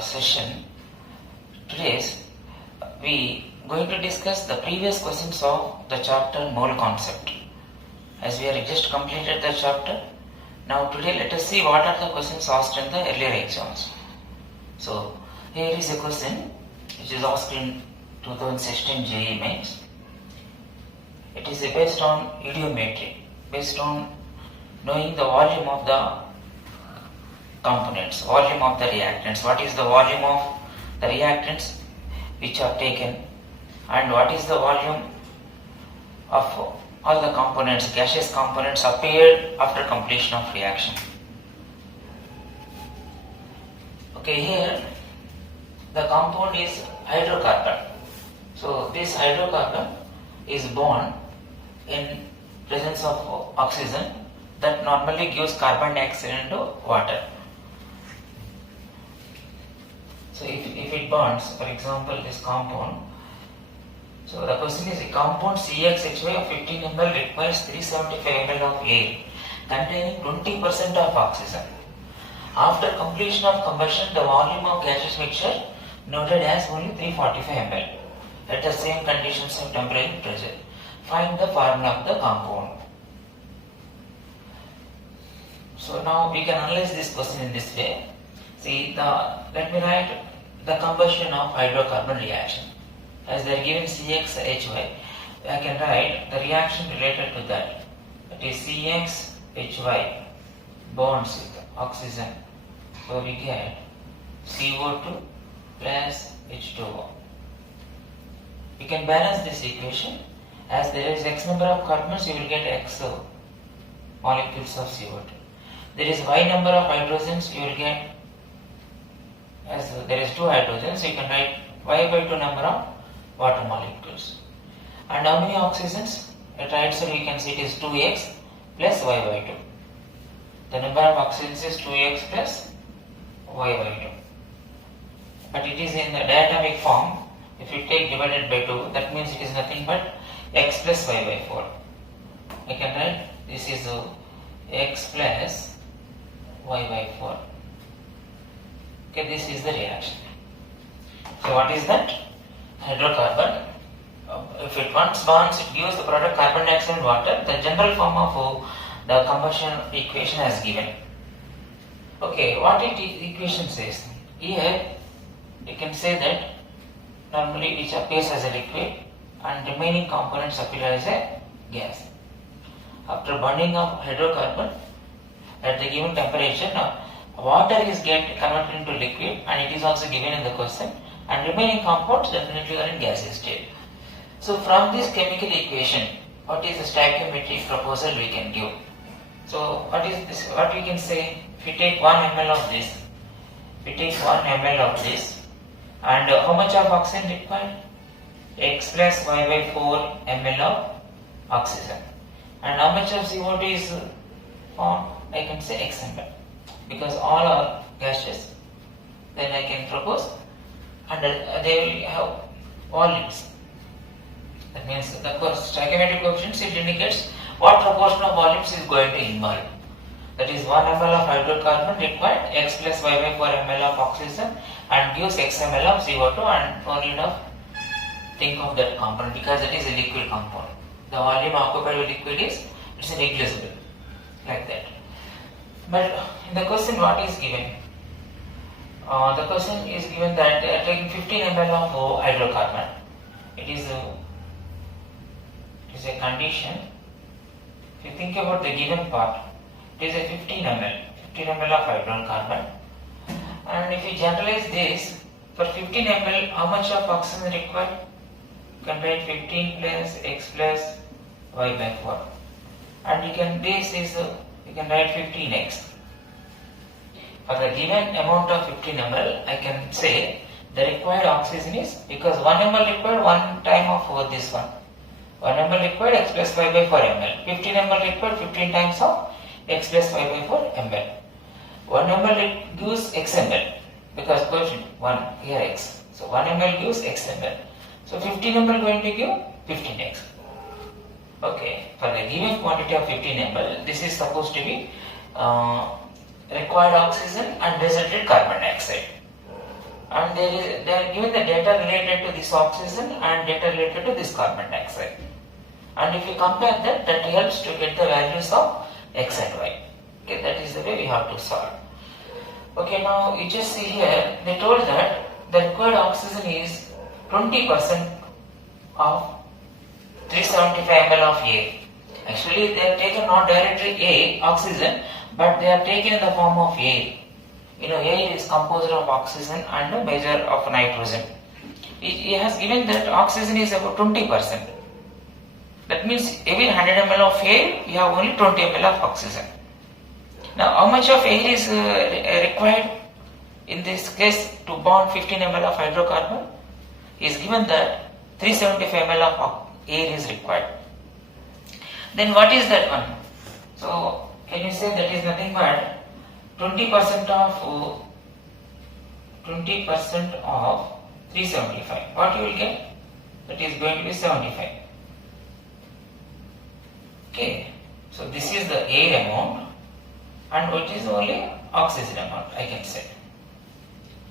session. Today's we going to discuss the previous questions of the chapter mole concept. As we have just completed the chapter, now today let us see what are the questions asked in the earlier exams. So here is a question which is asked in 2016 JEE Mains. It is based on idiometry, based on knowing the volume of the components, volume of the reactants. What is the volume of the reactants which are taken, and what is the volume of all the components, gaseous components appeared after completion of reaction. Okay, here the compound is hydrocarbon. So this hydrocarbon is bound in presence of oxygen that normally gives carbon dioxide into water. So if it bonds, for example, this compound, so the question is, a compound CXHY of 15 ml requires 375 ml of air containing 20% of oxygen. After completion of combustion, the volume of gaseous mixture noted as only 345 ml at the same conditions of temperature and pressure. Find the formula of the compound. So now we can analyze this question in this way. See, let me write the combustion of hydrocarbon reaction. As they are given CXHY, I can write the reaction related to that. That is CXHY bonds with oxygen. So we get CO2 plus H2O. We can balance this equation. As there is X number of carbons, you will get X molecules of CO2. There is Y number of hydrogens, you will get, as there is 2 hydrogens, you can write Y by 2 number of water molecules. And how many oxygens? At right side you can see it is 2x plus Y by 2. The number of oxygens is 2x plus Y by 2. But it is in the diatomic form. If you take divided by 2, that means it is nothing but x plus Y by 4. I can write this is x plus Y by 4. Okay, this is the reaction. So what is that? Hydrocarbon. If it once bonds, it gives the product carbon dioxide and water. The general form of the combustion equation as given. Okay, what equation says? Here you can say that normally which appears as a liquid and remaining components appear as a gas. After burning of hydrocarbon at the given temperature, now water is converted into liquid, and it is also given in the question, and remaining compounds definitely are in gaseous state. So from this chemical equation, what is the stoichiometric proposal we can give? So what is this? What we can say? If we take 1 ml of this, and how much of oxygen required? X plus Y by 4 ml of oxygen. And how much of CO2 is formed? I can say X ml. Because all are gaseous, then I can propose, and they will have volumes. That means the stoichiometric coefficient, it indicates what proportion of volumes is going to involve. That is 1 ml of hydrocarbon required X plus Y by 4 ml of oxygen and gives X ml of CO2, and only enough think of that component because it is a liquid compound. The volume occupied by liquid is negligible, like that. But in the question what is given? The question is given that they are taking 15 ml of hydrocarbon. It is a condition. If you think about the given part, it is a 15 ml of hydrocarbon. And if you generalize this, for 15 ml, how much of oxygen required? You can write 15 plus X plus Y by 4. And you can write 15x. For the given amount of 15 ml, I can say the required oxygen is, because 1 ml required one time of this one. 1 ml required X plus Y by 4 ml. 15 ml required 15 times of X plus Y by 4 ml. 1 ml gives X ml because coefficient 1 here X. So 1 ml gives X ml. So 15 ml going to give 15x. Okay, for the given quantity of 15 ml, this is supposed to be required oxygen and resulted carbon dioxide. and they are given the data related to this oxygen and data related to this carbon dioxide. And if you compare that, that helps to get the values of X and Y. Okay, that is the way we have to solve. Okay, now you just see here, they told that the required oxygen is 20% of 375 ml of air. Actually, they have taken not directly A, oxygen, but they are taken in the form of air. You know, air is composed of oxygen and a measure of nitrogen. It has given that oxygen is about 20%. That means every 100 ml of air, you have only 20 ml of oxygen. Now, how much of air is required in this case to bond 15 ml of hydrocarbon? Is given that 375 ml of air is required. Then what is that one? So, can you say that is nothing but 20% of 375. What you will get? That is going to be 75. Okay. So this is the air amount, and what is only oxygen amount, I can say.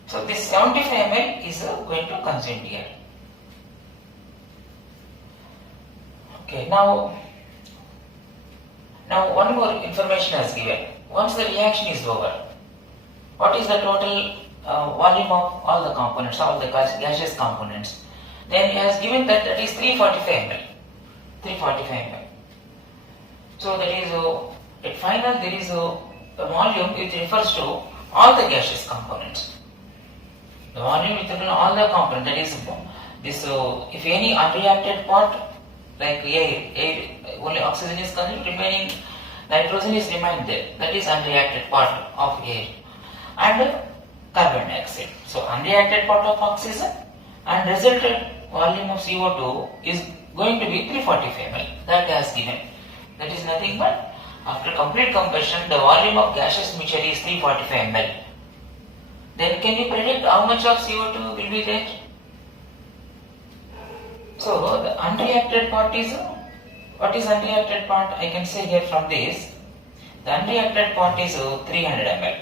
So this 75 ml is going to consume here. Okay. Now one more information is given. Once the reaction is over, what is the total volume of all the components, all the gaseous components? Then he has given that is 345 ml. 345 ml. So that is at final there is a volume which refers to all the gaseous components. The volume which refers to all the components, that is this if any unreacted part like air only oxygen is consumed, remaining nitrogen is remained there. That is unreacted part of air and carbon dioxide. So unreacted part of oxygen and resultant volume of CO2 is going to be 345 ml. That has given. That is nothing but after complete combustion the volume of gaseous mixture is 345 ml. Then can you predict how much of CO2 will be there? So the unreacted part is, what is unreacted part? I can say here from this, the unreacted part is 300 ml.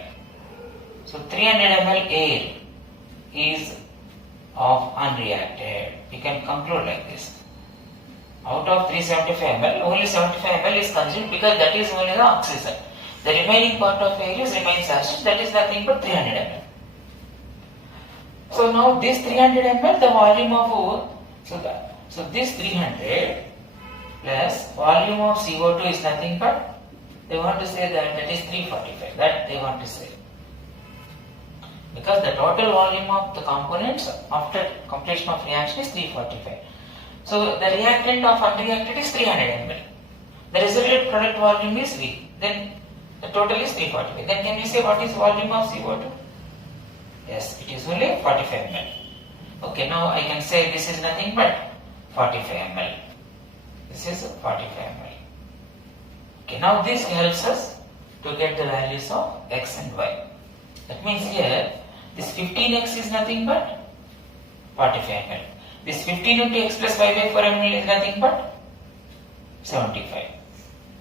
So 300 ml air is of unreacted. You can conclude like this. Out of 375 ml, only 75 ml is consumed because that is only the oxygen. The remaining part of air remains as such, that is nothing but 300 ml. So now this 300 ml, the volume of, so this 300 plus volume of CO2 is nothing but, they want to say that is 345, that they want to say. Because the total volume of the components after completion of reaction is 345. So the reactant of unreacted is 300 ml. The resultant product volume is V. Then the total is 345. Then can we say what is volume of CO2? Yes, it is only 45 ml. Okay, now I can say this is nothing but 45 ml. This is 45 ml. Okay, now this helps us to get the values of X and Y. That means here this 15X is nothing but 45 ml. This 15 into X plus Y by 4 ml is nothing but 75,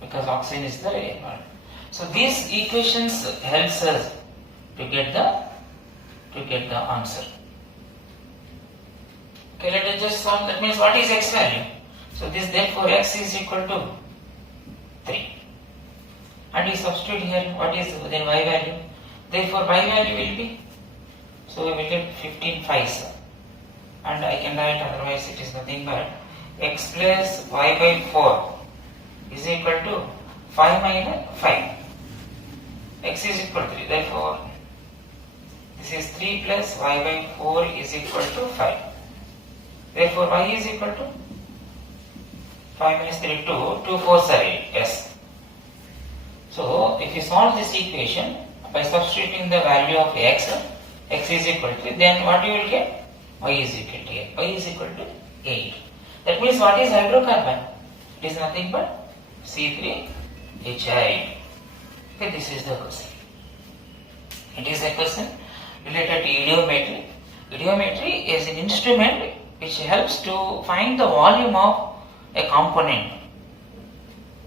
because oxygen is the element. So these equations helps us to get the answer. Okay, let us just solve. That means what is X value? So this therefore X is equal to 3. And we substitute here what is then Y value. Therefore Y value will be, so we will get 15 5s. And I can write, otherwise it is nothing but X plus Y by 4 is equal to 5 minus 5. X is equal to 3. Therefore this is 3 plus Y by 4 is equal to 5. Therefore Y is equal to 5 minus 3, 2, 2 4s are 8. Yes. So if you solve this equation by substituting the value of X is equal to, then what you will get? Y is equal to 8. Y is equal to 8. That means what is hydrocarbon? It is nothing but C3H8. Okay, this is the question. It is a question related to ideometry. Ideometry is an instrument which helps to find the volume of a component.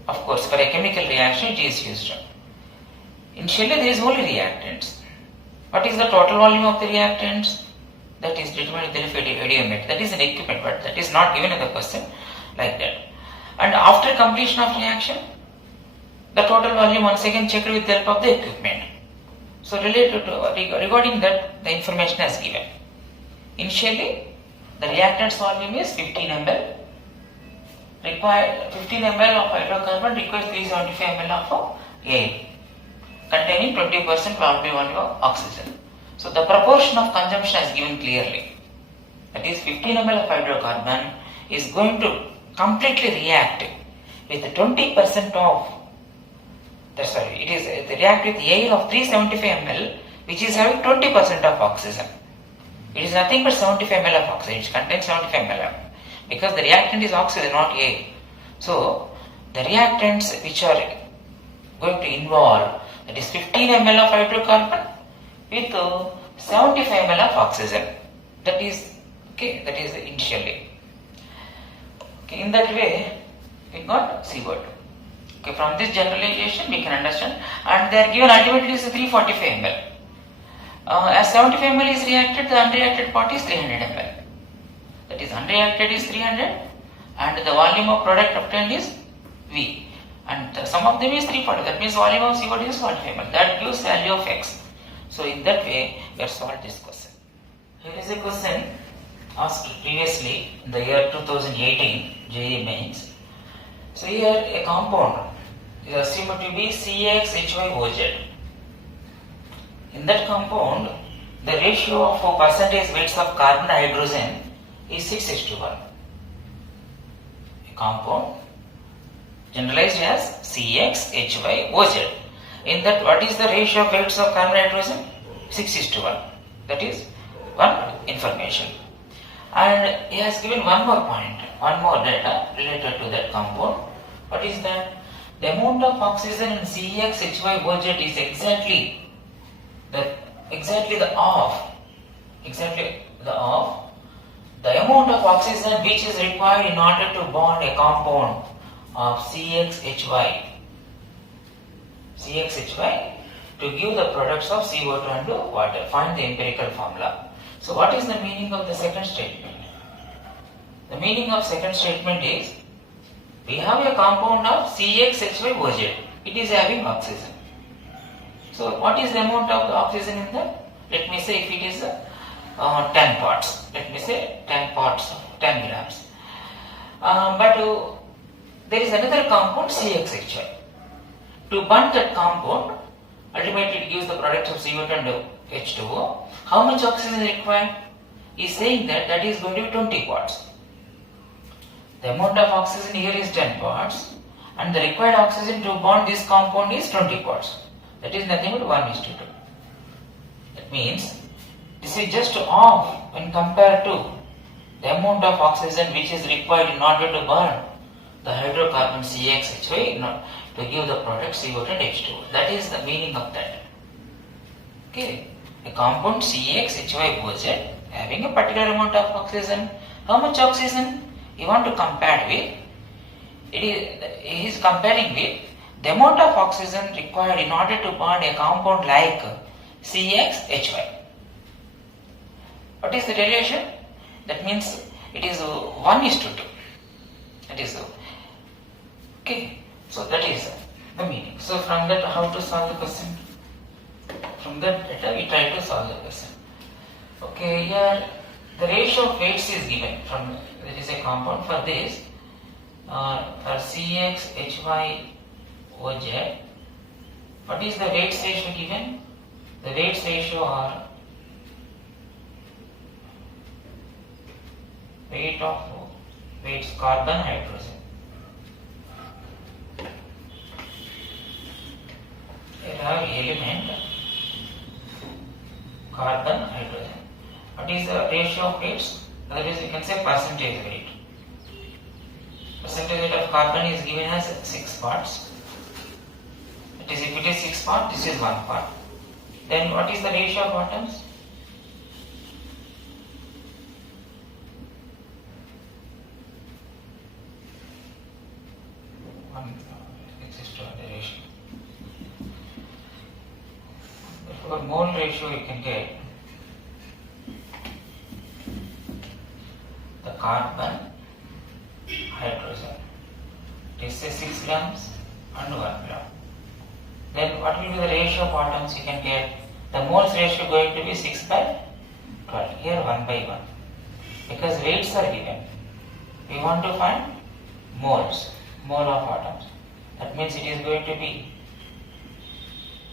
Of course, for a chemical reaction it is used. Initially there is only reactants. What is the total volume of the reactants? that is determined with the help of radiometer. That is an equipment, but that is not given in the question like that. And after completion of reaction, the total volume once again checked with the help of the equipment. So related to regarding that, the information is given. Initially, the reactant's volume is 15 ml. 15 ml of hydrocarbon requires 375 ml of air containing 20% probability volume of oxygen. So the proportion of consumption is given clearly. That is 15 ml of hydrocarbon is going to completely react with 20% of react with air of 375 ml, which is having 20% of oxygen. It is nothing but 75 ml of oxygen. It contains 75 ml because the reactant is oxygen, not air. So the reactants which are going to involve, that is 15 ml of hydrocarbon with 75 ml of oxygen. That is initially. Okay, in that way, we got CO2. Okay, from this generalization we can understand, and they are given ultimately is 345 ml. As 75 ml is reacted, the unreacted part is 300 ml. That is, unreacted is 300 and the volume of product obtained is V. And the sum of them is 340. That means volume of CO2 is 45 ml. That gives value of X. So in that way, we have solved this question. Here is a question asked previously in the year 2018 JEE Mains. So here a compound is assumed to be CXHYOZ. In that compound, the ratio of percentage weights of carbon and hydrogen is 6:1. A compound generalized as CXHYOZ. In that, what is the ratio of weights of carbon and hydrogen? 6:1. That is one information. And he has given one more point, one more data related to that compound. What is that? The amount of oxygen in CXHYOZ is exactly the amount of oxygen which is required in order to bond a compound of CXHY to give the products of CO2 and water. Find the empirical formula. So what is the meaning of the second statement? The meaning of second statement is, we have a compound of CXHYOZ. It is having oxygen. So what is the amount of the oxygen in that? Let me say if it is 10 parts. Let me say 10 parts, 10 grams. But there is another compound CXHY. To bond that compound, ultimately it gives the products of CO2 and H2O. How much oxygen is required? He is saying that is going to be 20 parts. The amount of oxygen here is 10 parts and the required oxygen to bond this compound is 20 parts. That is nothing but 1:2. That means this is just half when compared to the amount of oxygen which is required in order to burn the hydrocarbon CXHY to give the product CO2 and H2O. That is the meaning of that. Okay, a compound CXHYOZ having a particular amount of oxygen. How much oxygen you want to compare with? He is comparing with the amount of oxygen required in order to bond a compound like CXHY. What is the relation? That means it is 1:2. That is okay. So that is the meaning. So from that, how to solve the question? From that data, we try to solve the question. Okay, here the ratio of weights is given. From there is a compound for this for CXHYOZ. What is the weights ratio given? The weights ratio are weights carbon hydrogen. Here have element carbon hydrogen. What is the ratio of weights? Otherwise you can say percentage weight. Percentage weight of carbon is given as 6 parts. That is, if it is 6 parts, this is 1 part. Then what is the ratio of atoms? For mole ratio you can get carbon hydrogen. It is 6 grams and 1 gram. Then what will be the ratio of atoms you can get? The moles ratio going to be 6 by 12. Here 1 by 1. Because weights are given. We want to find moles, mole of atoms. That means it is going to be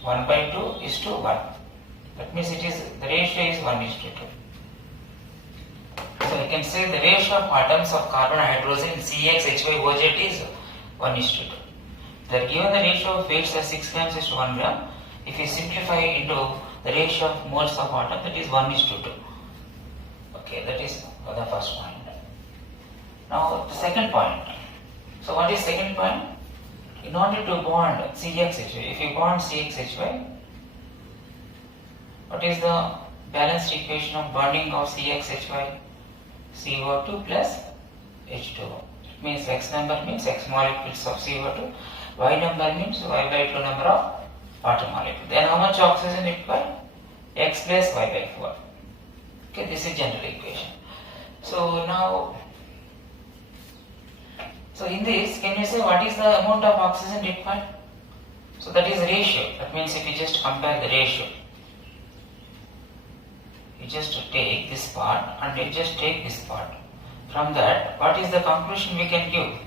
1 by 2 is to 1. That means the ratio is 1 is to 2. So I can say the ratio of atoms of carbon hydrogen CXHYOZ is 1 is to 2. They are given the ratio of weights as 6 grams is to 1 gram. If you simplify into the ratio of moles of atom, that is 1 is to 2. Okay, that is the first point. Now the second point. So what is second point? In order to bond CXHY, if you bond CXHY, what is the balanced equation of bonding of CXHY? CO2 plus H2O. It means X number means X molecules of CO2, Y number means Y by 2 number of water molecule. Then how much oxygen required? X plus Y by 4. Okay, this is general equation. So now, so in this, can you say what is the amount of oxygen required? So that is ratio. That means if you just compare the ratio, you just take this part and you just take this part. From that, what is the conclusion we can give?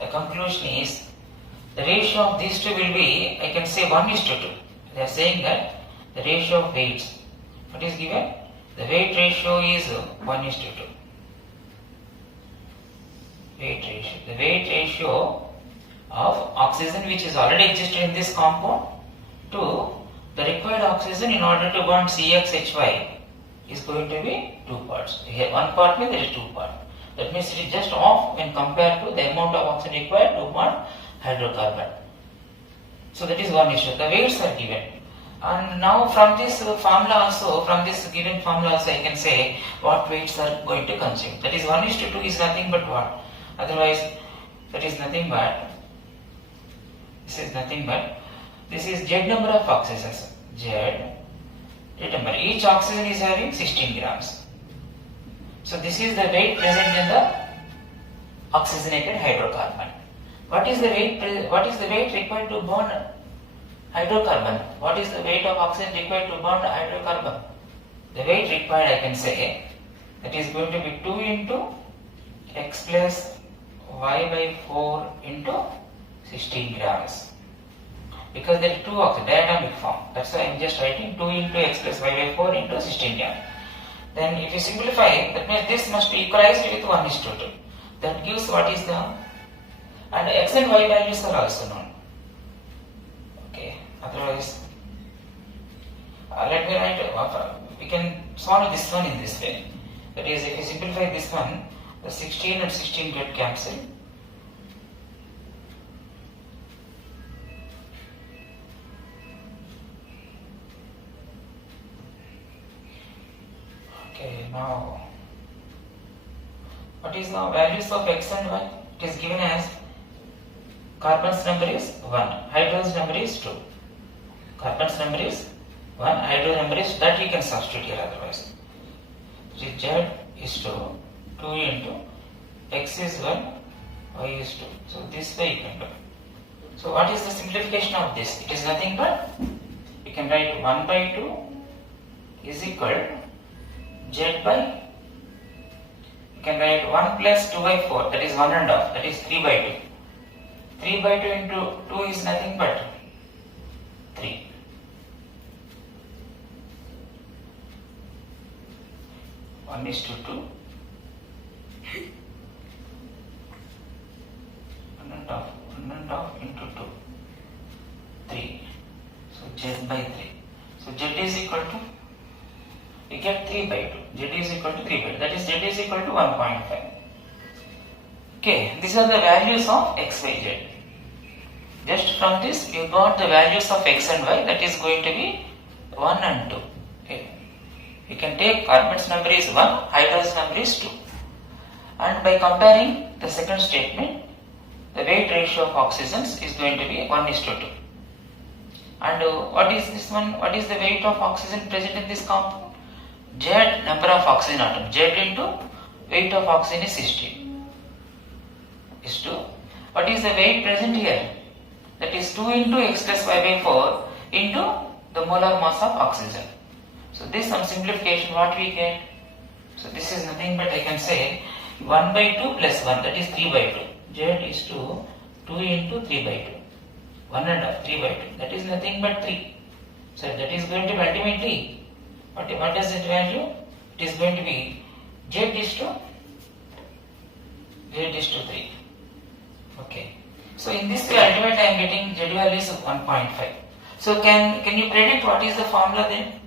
The conclusion is the ratio of these two will be, I can say 1 is to 2. They are saying that the ratio of weights, what is given? The weight ratio is 1 is to 2. Weight ratio. The weight ratio of oxygen which is already existed in this compound to the required oxygen in order to bond CXHY is going to be 2 parts. Here 1 part means there is 2 parts. That means it is just off when compared to the amount of oxygen required to bond hydrocarbon. So that is 1 issue. The weights are given. And now from this formula also, from this given formula also I can say what weights are going to consume. That is 1 is to 2 is nothing but what? Otherwise that is nothing but, this is nothing but, this is Z number of oxygens. Z number. Each oxygen is having 16 grams. So this is the weight present in the oxygenated hydrocarbon. What is the weight required to bond hydrocarbon? What is the weight of oxygen required to bond hydrocarbon? The weight required, I can say, that is going to be 2 into X plus Y by 4 into 16 grams. Because there are 2 oxygen, diatomic form. That's why I am just writing 2 into X plus Y by 4 into 16 grams. Then if you simplify, that means this must be equalized with 1 is to 2. That gives what is the, and X and Y values are also known. Okay, otherwise, let me write, we can solve this one in this way. That is, if you simplify this one, the 16 and 16 get cancelled. Okay, now, what is the values of X and Y? It is given as carbon's number is 1, hydrogen's number is 2. Carbon's number is 1, hydrogen number is, that you can substitute here otherwise. So Z is 2 into X is 1, Y is 2. So this way you can do. So what is the simplification of this? It is nothing but, you can write 1 by 2 is equal Z by, you can write 1 plus 2 by 4, that is 1 and half, that is 3 by 2. 3 by 2 into 2 is nothing but 3. One is to 2. 1 and half into 2. 3. So Z by 3. So Z is equal to, we get 3 by 2. Z is equal to 3 by 2. That is Z is equal to 1.5. Okay, these are the values of X, Y, Z. Just from this, you got the values of X and Y, that is going to be 1 and 2. Okay. You can take carbon's number is 1, hydrogen's number is 2. And by comparing the second statement, the weight ratio of oxygens is going to be 1 is to 2. And what is this one? What is the weight of oxygen present in this compound? Z number of oxygen atoms. Z into weight of oxygen is 60. Is 2. What is the weight present here? That is 2 into x plus y by 4 into the molar mass of oxygen. So this some simplification what we get. So this is nothing but I can say 1 by 2 plus 1, that is 3 by 2. Z is to 2 into 3 by 2. 1 and a half, 3 by 2. That is nothing but 3. So that is going to be ultimately, what is its value? It is going to be Z is to 3. Okay. So in this way ultimately I am getting Z value is 1.5. So can you predict what is the formula then?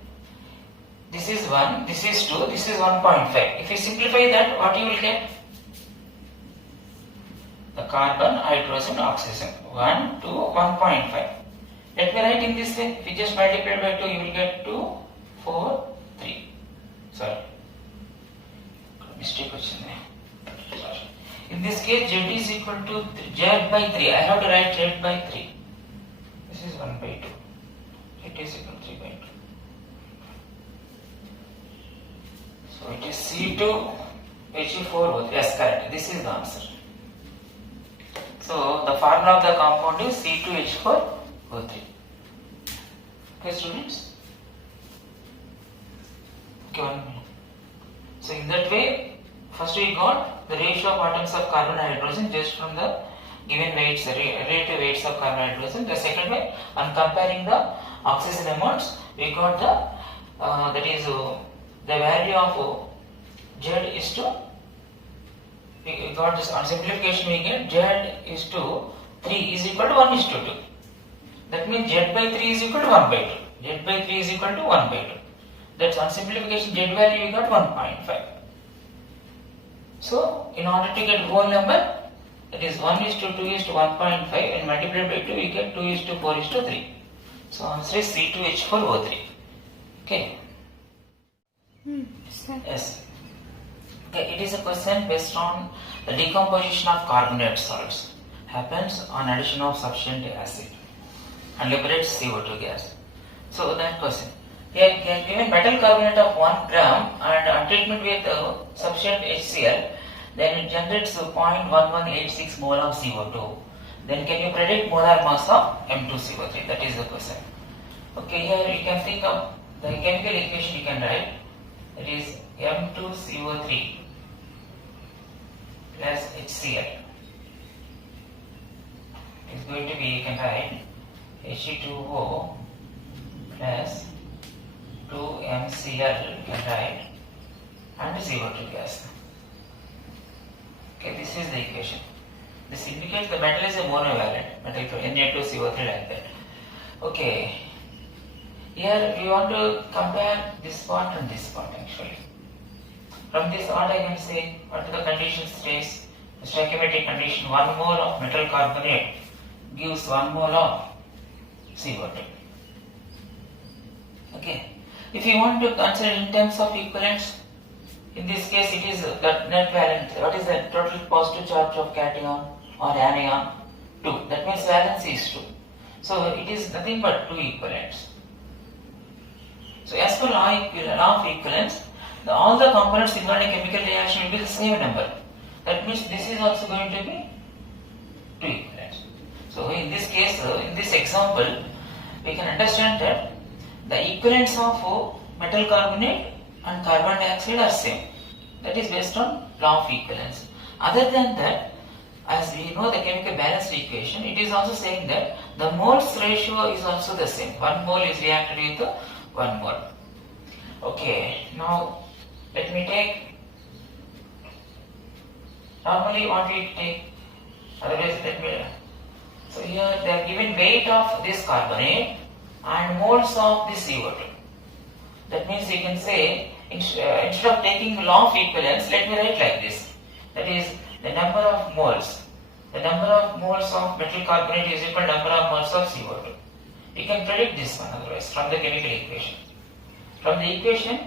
This is 1, this is 2, this is 1.5. If you simplify that, what you will get? The carbon, hydrogen, oxygen. 1, 2, 1.5. Let me write in this way. If you just multiply by 2, you will get 2, 4, 3. Sorry. Mistake question there. Sorry. In this case, Z is equal to Z by 3. I have to write Z by 3. This is 1 by 2. Z is equal to 3 by 2. So it is C2H4O3. Yes, correct. This is the answer. So the formula of the compound is C2H4O3. Okay, students? Okay, 1 minute. So in that way, first we got the ratio of atoms of carbon and hydrogen just from the given weights, relative weights of carbon and hydrogen. The second way, on comparing the oxygen amounts, we got the the value of Z is to, we got this on simplification we get Z is to 3 is equal to 1 is to 2. That means Z by 3 is equal to 1 by 2. Z by 3 is equal to 1 by 2. That's on simplification Z value we got 1.5. So in order to get whole number, that is 1 is to 2 is to 1.5 and multiplied by 2 we get 2 is to 4 is to 3. So answer is C2H4O3. Okay. Yes. Okay, it is a question based on the decomposition of carbonate salts happens on addition of sufficient acid and liberates CO2 gas. So that question. Here given metal carbonate of 1 gram and on treatment with sufficient HCl, then it generates 0.1186 mole of CO2. Then can you predict molar mass of M2CO3? That is the question. Okay, here you can think of the chemical equation you can write. It is M2CO3 plus HCl. It is going to be, you can write He2O plus 2MCl, you can write, and CO2 gas. Okay, this is the equation. This indicates the metal is a monovalent metal, Na2CO3 like that. Okay. Here we want to compare this part and this part actually. From this what I can say, what are the conditions states? The stoichiometric condition, 1 mole of metal carbonate gives 1 mole of CO2. Okay. If you want to consider in terms of equivalence, in this case it is the net valence. What is the total positive charge of cation or anion? 2. That means valence is 2. So it is nothing but 2 equivalents. So as per law of equivalence, all the components involved in chemical reaction will be the same number. That means this is also going to be 2 equivalents. So in this case, in this example, we can understand that the equivalents of metal carbonate and carbon dioxide are same. That is based on law of equivalence. Other than that, as we know the chemical balance equation, it is also saying that the moles ratio is also the same. 1 mole is reacted with 1 mole. Okay, now let me take, normally what we take, otherwise let me, so here they are given weight of this carbonate and moles of this CO2. That means you can say, instead of taking law of equivalence, let me write like this. That is the number of moles. The number of moles of metal carbonate is equal to number of moles of CO2. We can predict this one otherwise from the chemical equation. From the equation,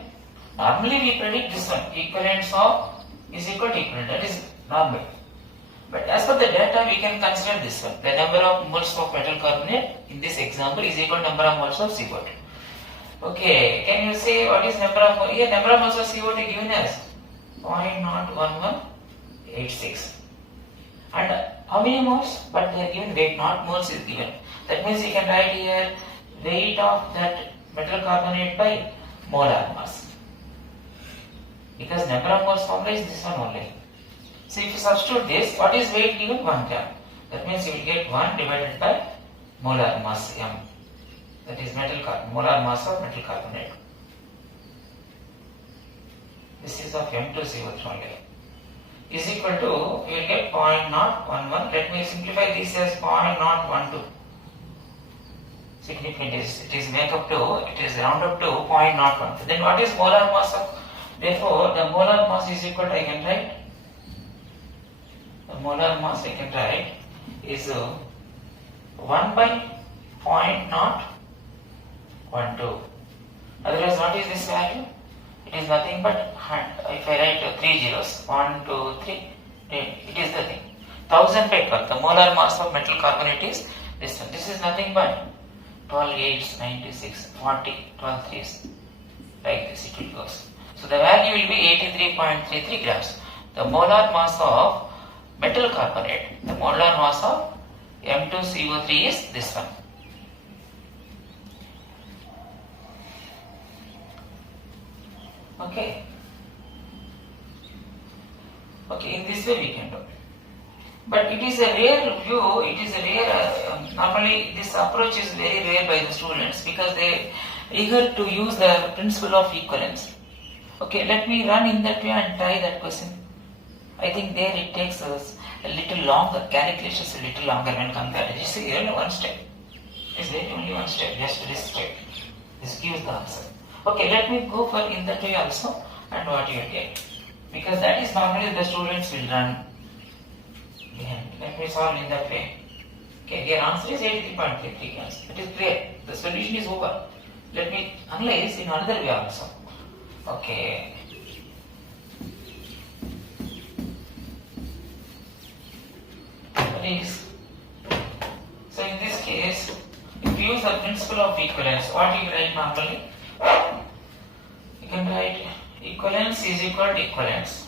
normally we predict this one, equivalence of is equal to equivalent, that is normal. But as per the data, we can consider this one. The number of moles of metal carbonate in this example is equal to number of moles of CO2. Okay, can you say what is number of moles? Here number of moles of CO2 given as 0.1186. And how many moles? But they are given weight, not moles is given. That means you can write here weight of that metal carbonate by molar mass. Because number of moles formula is this one only. So if you substitute this, what is weight given? 1 gram. That means you will get 1 divided by molar mass M. That is molar mass of metal carbonate. This is of M2CO3 only. Is equal to, you will get 0.011. Let me simplify this as 0.012. Significant is, it is make up to, it is round up to 0.012. Then what is molar mass of, therefore the molar mass is equal to, I can write, the molar mass I can write is 1 by 0.012. Otherwise what is this value? It is nothing but, if I write 3 zeros, 1, 2, 3, it is the thing. 1000 paper, the molar mass of metal carbonate is this one. This is nothing but 12 8s, 96, 40, 12 3s. Like this it will goes. So the value will be 83.33 grams. The molar mass of metal carbonate, the molar mass of M2CO3 is this one. Okay. Okay, in this way we can do. But it is a rare view, it is a rare, normally this approach is very rare by the students because they are eager to use the principle of equivalence. Okay, let me run in that way and try that question. I think there it takes us a little longer, calculations a little longer when compared. You see, only one step. It's only one step, just this step. This gives the answer. Okay, let me go for in that way also and what you get. Because that is normally the students will run behind. Let me solve in that way. Okay, your answer is 83.33 grams. It is clear. The solution is over. Let me analyze in another way also. Okay. Please. So in this case, if you use the principle of equivalence, what you write normally? You can write equivalence is equal to equivalence.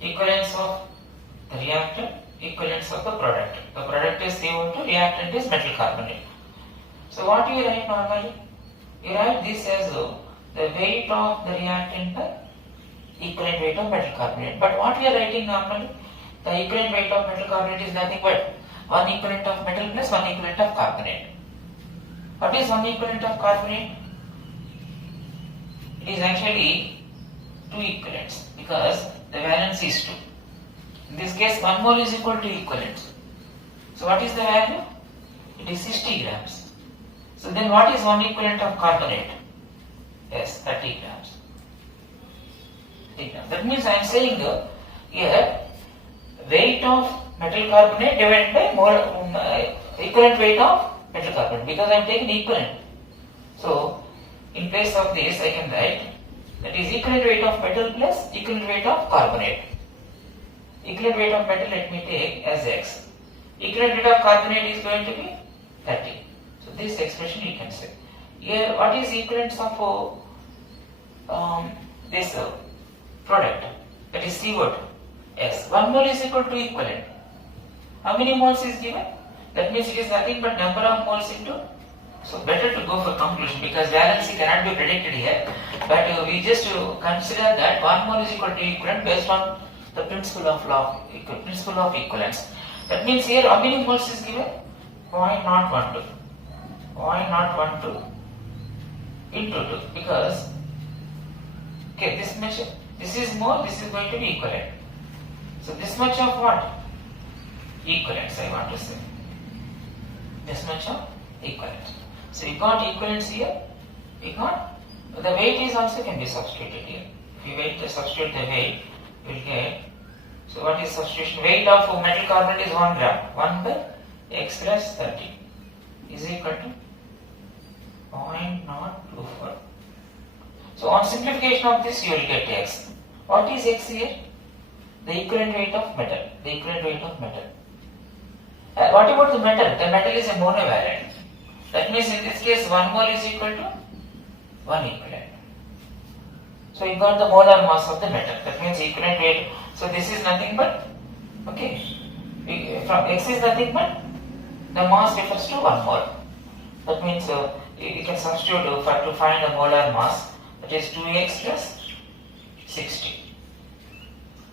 Equivalence of the reactant, equivalence of the product. The product is CO2, reactant is metal carbonate. So what you write normally? You write this as the weight of the reactant by equivalent weight of metal carbonate. But what we are writing normally? The equivalent weight of metal carbonate is nothing but 1 equivalent of metal plus 1 equivalent of carbonate. What is 1 equivalent of carbonate? It is actually 2 equivalents because the valence is 2. In this case 1 mole is equal to equivalents. So what is the value? It is 60 grams. So then what is 1 equivalent of carbonate? Yes, 30 grams. 30 grams. That means I am saying here weight of metal carbonate divided by equivalent weight of metal carbonate because I am taking equivalent. So in place of this I can write that is equivalent weight of metal plus equivalent weight of carbonate. Equivalent weight of metal let me take as X. Equivalent weight of carbonate is going to be 30. So this expression you can say. Here what is equivalence of this product, that is CO2. Yes, 1 mole is equal to equivalent. How many moles is given? That means it is nothing but number of moles into. So better to go for conclusion because valency cannot be predicted here. But we just consider that 1 mole is equal to equivalent based on the principle of equivalence. That means here how many moles is given? 0.012. 0.012 into 2 because okay, this is mole, this is going to be equivalent. So this much of what? Equivalence I want to say. This much of equivalent. So we got equivalence here. We got the weight is also can be substituted here. If you substitute the weight, you will get. So what is substitution? Weight of metal carbonate is 1 gram. 1 by X plus 30 is equal to 0.024. So on simplification of this, you will get X. What is X here? The equivalent weight of metal. The equivalent weight of metal. What about the metal? The metal is a monovalent. That means in this case 1 mole is equal to 1 equivalent. So you got the molar mass of the metal. That means equivalent weight. So this is nothing but, okay, from X is nothing but the mass refers to 1 mole. That means you can substitute to find the molar mass, that is 2x plus 60.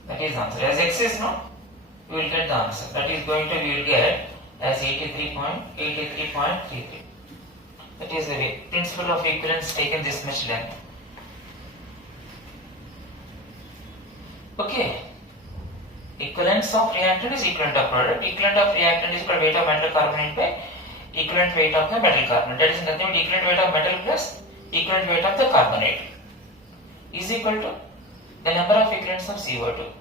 That is the answer. As X is known, you will get the answer. That is going to, we will get as 83.33. That is the way. Principle of equivalence taken this much length. Okay. Equivalence of reactant is equivalent of product. Equivalent of reactant is equal weight of metal carbonate by equivalent weight of the metal carbonate. That is nothing but equivalent weight of metal plus equivalent weight of the carbonate is equal to the number of equivalents of CO2.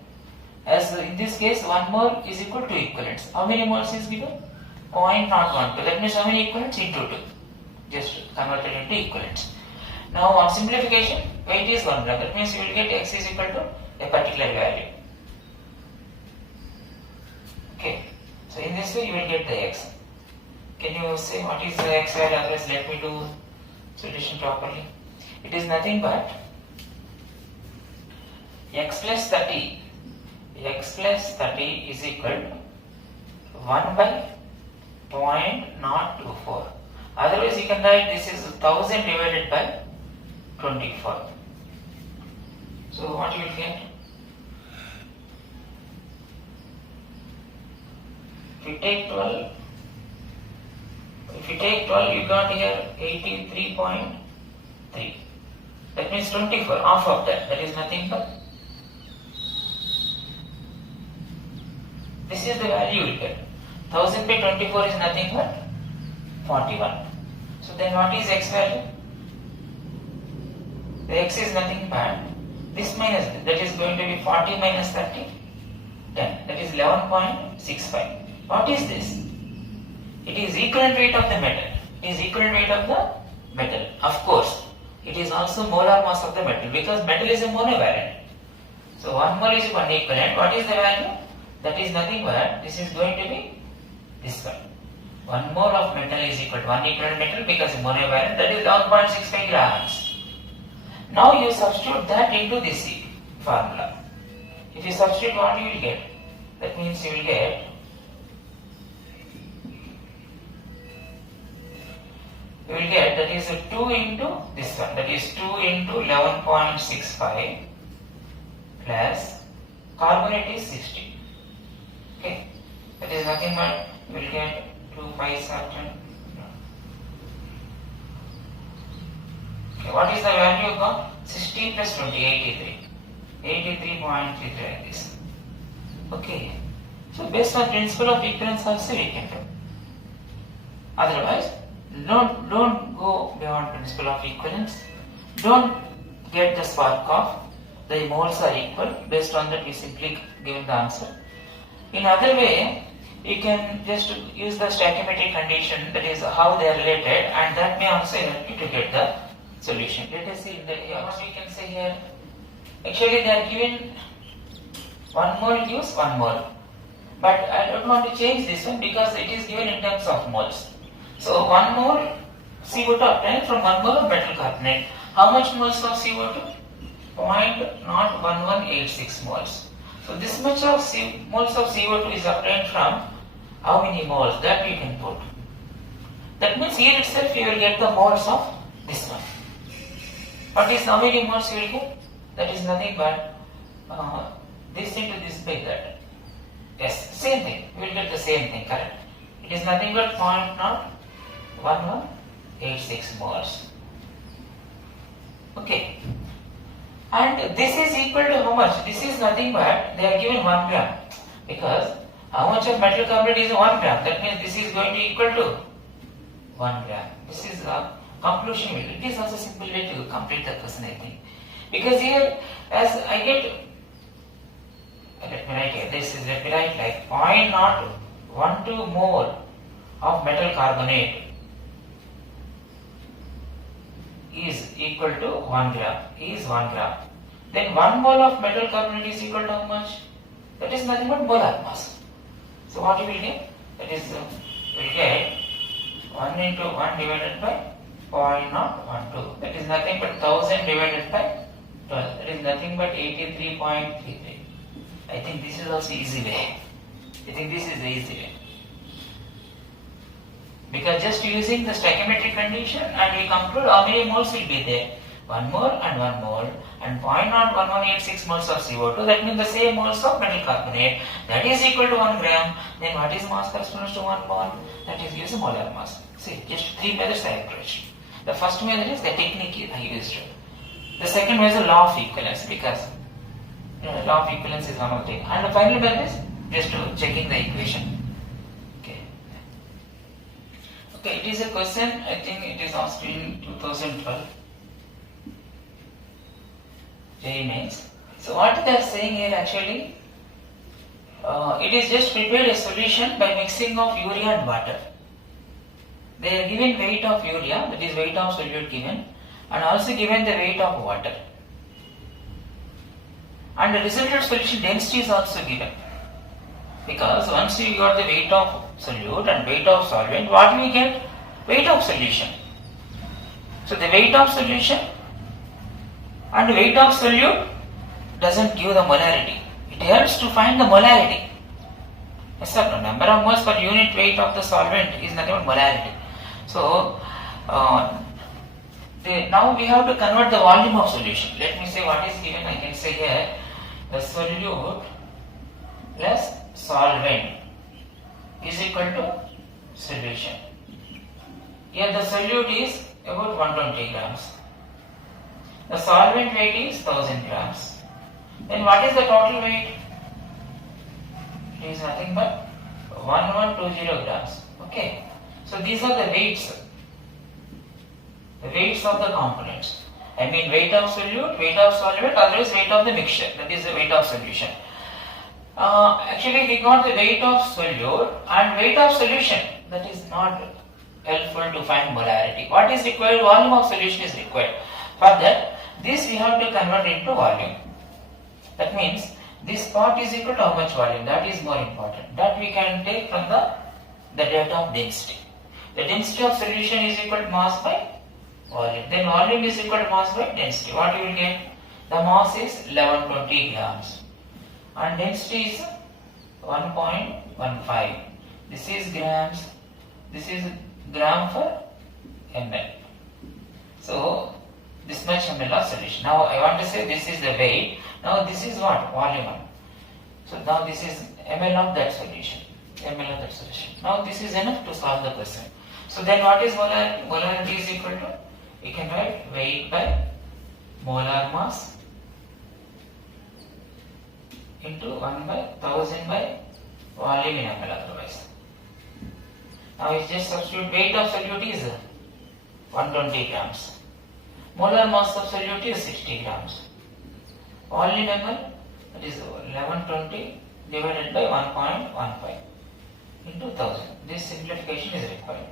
As in this case, 1 mole is equal to 2 equivalents. How many moles is given? 0.012. That means how many equivalents? Into 2. Just converted into equivalents. Now on simplification, weight is 1 gram. That means you will get X is equal to a particular value. Okay. So in this way you will get the X. Can you say what is the X value? Otherwise let me do solution properly. It is nothing but X plus 30. X plus 30 is equal to 1 by 0.024. Otherwise you can write this is 1000 divided by 24. So what you will get? If you take 12, you got here 83.3. That means 24, half of that. That is nothing but, this is the value you will get. 1000 by 24 is nothing but 41. So then what is X value? The X is nothing but this minus this. That is going to be 40 minus 30, 10. That is 11.65. What is this? It is equivalent weight of the metal. It is equivalent weight of the metal. Of course, it is also molar mass of the metal because metal is a monovalent. So 1 mole is 1 equivalent. What is the value? That is nothing but this is going to be this one. 1 mole of metal is equal to 1 equivalent metal because it's monovalent. That is 11.65 grams. Now you substitute that into this formula. If you substitute, what you will get? That means you will get that is 2 into this one, that is 2 into 11.65 plus carbonate is 60. Okay, that is nothing but you will get 2 pi certain. Okay, what is the value of 60 plus 20? 83. 83.33 like this. Okay, so based on principle of equivalence also we can do. Otherwise, don't go beyond principle of equivalence. Don't get the spark off. The moles are equal. Based on that, we simply give the answer. In other way, you can just use the stoichiometric condition, that is how they are related, and that may also help you to get the solution. Let us see what we can say here. Actually, they are given 1 mole gives 1 mole, but I don't want to change this one because it is given in terms of moles. So 1 mole CO2 obtained from 1 mole of metal carbonate. How much moles of CO2? 0.01186 moles. So this much of moles of CO2 is obtained from how many moles? That we can put. That means here itself you will get the moles of this one. What is how many moles you will get? That is nothing but this into this by that. Yes, same thing. You will get the same thing, correct? It is nothing but 0.1186 moles. Okay. And this is equal to how much? This is nothing but they are given 1 gram. Because how much of metal carbonate is 1 gram? That means this is going to equal to 1 gram. This is a conclusion. It is also simple way to complete the question, I think. Because here, as I get, let me write here, let me write like 0.012 mole of metal carbonate is equal to 1 gram, is 1 gram. Then 1 mole of metal carbonate is equal to how much? That is nothing but molar mass. So what you will get? That is, you will get 1 into 1 divided by 0.012. That is nothing but 1000 divided by 12. It is nothing but 83.33. I think this is also easy way. I think this is the easy way. Because just using the stoichiometric condition and we conclude how many moles will be there. 1 mole and 1 mole and 0.01186 moles of CO2. That means the same moles of metal carbonate. That is equal to 1 gram. Then what is mass corresponds to 1 mole? That is gives a molar mass. See, just 3 methods I approached. The first method is the technique I used. The second method is law of equivalence, because law of equivalence is one of the things. And the final method is just to checking the equation. Okay, it is a question, I think it is asked in 2012 JEE Mains. So what they are saying here actually, it is just prepared a solution by mixing of urea and water. They are given weight of urea, that is weight of solute given, and also given the weight of water. And the resultant solution density is also given. Because once you got the weight of solute and weight of solvent, what we get? Weight of solution. So the weight of solution and weight of solute doesn't give the molarity. It helps to find the molarity. Yes or no? Number of moles per unit weight of the solvent is nothing but molarity. So now we have to convert the volume of solution. Let me say what is given. I can say here the solute plus solvent is equal to solution. Here the solute is about 120 grams. The solvent weight is 1000 grams. Then what is the total weight? It is nothing but 1120 grams. Okay. So these are the weights. The weights of the components. I mean weight of solute, weight of solvent, otherwise weight of the mixture. That is the weight of solution. Actually we got the weight of solute and weight of solution. That is not helpful to find molarity. What is required? Volume of solution is required. For that, this we have to convert into volume. That means this part is equal to how much volume? That is more important. That we can take from the data of density. The density of solution is equal to mass by volume. Then volume is equal to mass by density. What you will get? The mass is 1120 grams. And density is 1.15. This is grams. This is gram for ml. So this much ml of solution. Now I want to say this is the weight. Now this is what? Volume. So now this is ml of that solution. ml of that solution. Now this is enough to solve the question. So then what is molarity? Molarity is equal to, you can write weight by molar mass into 1 by 1000 by volume in ml otherwise. Now we just substitute weight of solute is 120 grams. Molar mass of solute is 60 grams. Volume ml, that is 1120 divided by 1.15 into 1000. This simplification is required.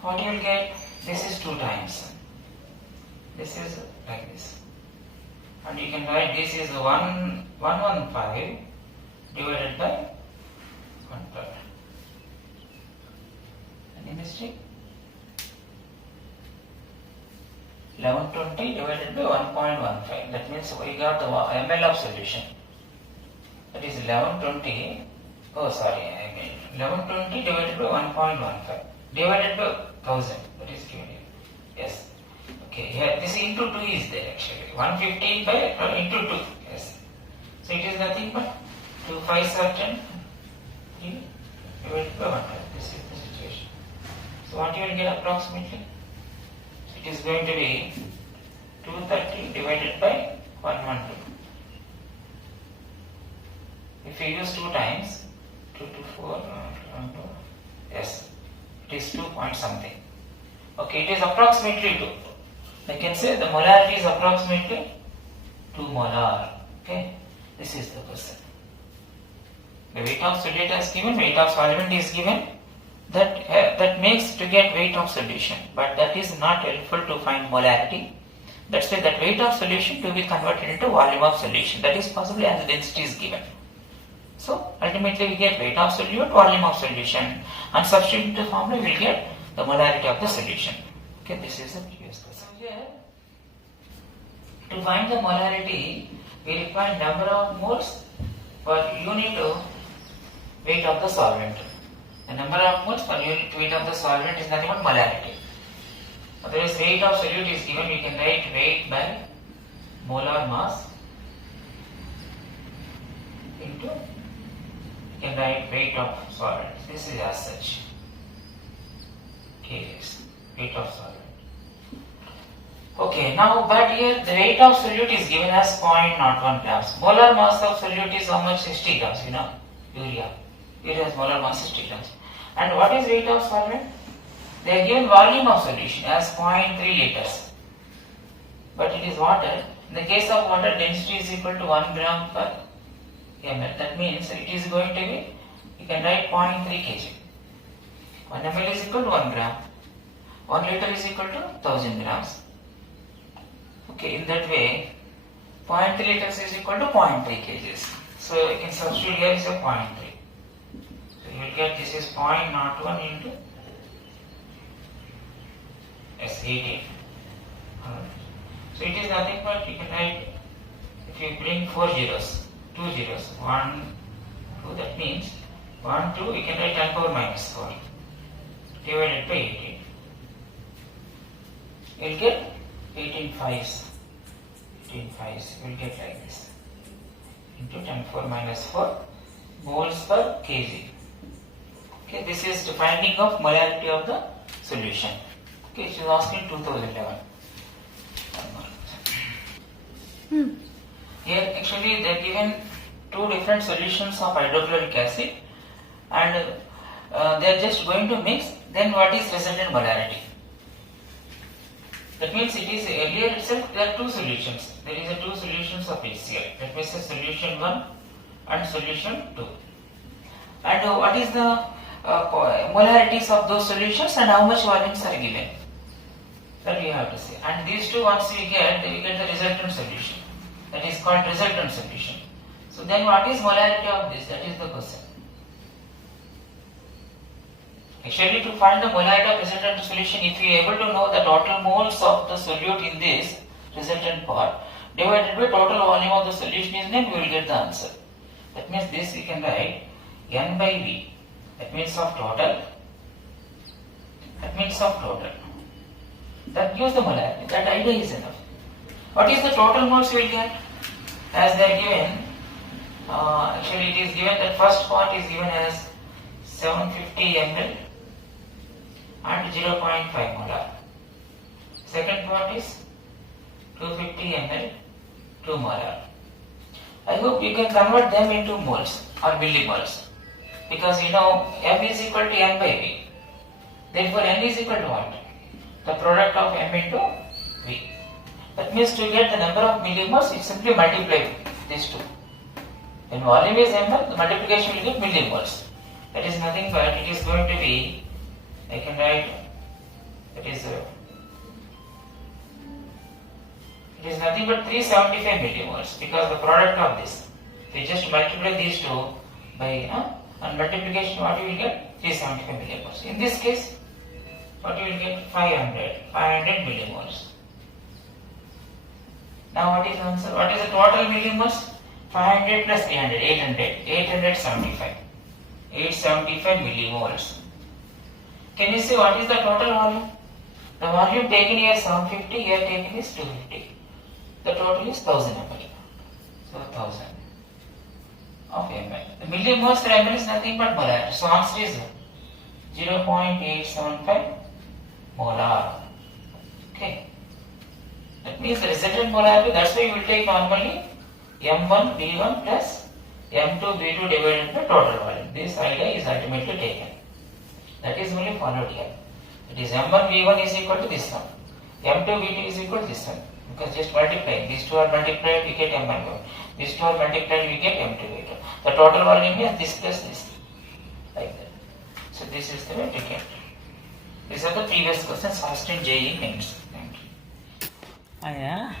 What you will get? This is 2 times. This is like this. And you can write this is 115 divided by 1/3. Any mistake? 1120 divided by 1.15. That means we got the ml of solution. That is 1120. Oh, sorry, I mean 1120 divided by 1.15 divided by 1000. That is given here. Yes. Okay. Here this into 2 is there actually. 115 by into 2. Yes. So it is nothing but 2 5s are 10 divided by 1. This is the situation. So what you will get approximately? It is going to be 230 divided by 112. If you use 2 times, 2 to 4, 1, 2, yes, it is 2 point something. Okay, it is approximately 2. I can say the molarity is approximately 2 molar. Okay, this is the question. The weight of solute is given, weight of solvent is given. That makes to get weight of solution, but that is not helpful to find molarity. That's why that weight of solution to be converted into volume of solution. That is possibly as the density is given. So ultimately we get weight of solute, volume of solution, and substitute the formula we will get the molarity of the solution. Okay, this is the previous question. Here To find the molarity, we require number of moles per unit weight of the solvent. The number of moles per unit weight of the solvent is nothing but molarity. Otherwise, weight of solute is given, we can write weight by molar mass into, we can write weight of solvent. This is as such. kgs, weight of solvent. Okay, now but here the weight of solute is given as 0.01 grams. Molar mass of solute is how much? 60 grams, urea. Urea has molar mass 60 grams. And what is weight of solvent? They are given volume of solution as 0.3 liters. But it is water. In the case of water, density is equal to 1 gram per ml. That means it is going to be, you can write 0.3 kg. 1 ml is equal to 1 gram. 1 liter is equal to 1000 grams. Okay, in that way, 0.3 liters is equal to 0.3 kgs. So you can substitute here is a 0.3. So you will get this is 0.01 into S18. So it is nothing but you can write, if you bring 4 zeros, 2 zeros, 1, 2, that means 1, 2, you can write 10 power minus 4 divided by 18. You will get 18 fives. 18 fives, you will get like this. Into 10 power minus 4 moles per kg. Okay, this is the finding of molarity of the solution. Okay, it is asked in 2011. Here actually they are given two different solutions of hydrochloric acid and they are just going to mix, then what is resultant molarity? That means it is earlier itself there are two solutions. There is a two solutions of HCl. That means solution 1 and solution 2. And what is the molarities of those solutions and how much volumes are given? That we have to say. And these two once we get the resultant solution. That is called resultant solution. So then what is molarity of this? That is the question. Actually, to find the molarity of resultant solution, if you are able to know the total moles of the solute in this resultant part divided by total volume of the solution is then we will get the answer. That means this we can write N by V. That means of total. That means of total. That gives the molarity. That idea is enough. What is the total moles we will get? As they are given, actually it is given that first part is given as 750 ml and 0.5 molar. Second part is 250 ml, 2 molar. I hope you can convert them into moles or millimoles. Because M is equal to N by V. Therefore N is equal to what? The product of M into V. That means to get the number of millimoles, it simply multiply these two. When volume is ml, the multiplication will give millimoles. That is nothing but it is going to be, I can write, it is nothing but 375 millimoles because the product of this. If you just multiply these two by and multiplication, what you will get? 375 millimoles. In this case, what you will get? 500 millimoles. Now what is the answer? What is the total millimoles? 500 plus 300, 875. 875 millimoles. Can you see what is the total volume? The volume taken here is 750, here taken is 250. The total is 1000 ml. So 1000 of ml. The millimoles per ml is nothing but molar. So answer is 0.875 molar. Okay. That means the resultant molarity, that's why you will take normally M1 V1 plus M2 V2 divided by total volume. This idea is ultimately taken. That is only followed here. It is M1 V1 is equal to this one. M2 V2 is equal to this one. Because just multiplying. These two are multiplied, we get M1 V1. These two are multiplied, we get M2 V2. The total volume is this plus this. Like that. So this is the way to get. These are the previous questions asked in JEE mains. Thank you. Oh yeah?